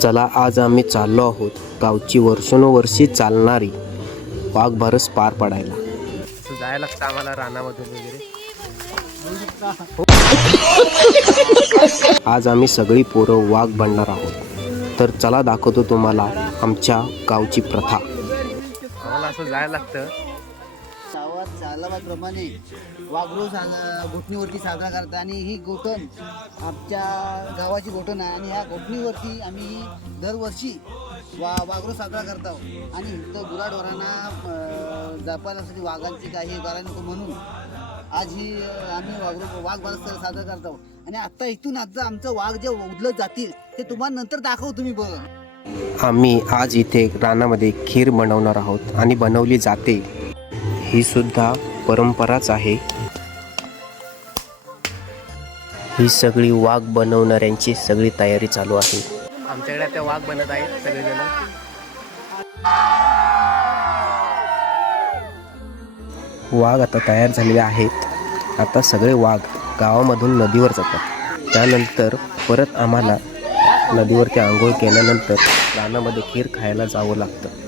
चला आज आम्ही चाललो आहोत गावची वर्षानुवर्षी चालणारी वाघबारस पार पाडायला. जायला लागतं आम्हाला रानामधून वगैरे. आज आम्ही सगळी पोरं वाघ बनणार आहोत. तर चला दाखवतो तुम्हाला आमच्या गावची प्रथा. आम्हाला असं जायला लागतं. गावात सालाबाप्रमाणे वाघरू घोटणीवरती साजरा करतात आणि ही घोटण आमच्या गावाची घोटण आहे आणि ह्या घोटणीवरती आम्ही दरवर्षी वाघरू साजरा करतो. आणि तो गुराढोरांना जपायसाठी वाघांची काही करायला नको म्हणून आज ही आम्ही वाघबारस साजरा करतो. आणि आता इथून आता आमचं वाघ जे उडलत जातील ते तुम्हाला नंतर दाखवू तुम्ही बघा. आम्ही आज इथे रानामध्ये खीर बनवणार आहोत आणि बनवली जाते. ही सुद्धा परंपराच आहे. ही सगळी वाघ बनवणाऱ्यांची सगळी तयारी चालू आहे. आमच्याकडे त्या वाघ बनत आहेत सगळेजण. वाघ आता तयार झालेले आहेत. आता सगळे वाघ गावामधून नदीवर जातात. त्यानंतर परत आम्हाला नदीवरती आंघोळ केल्यानंतर रानामध्ये खीर खायला जावं लागतं.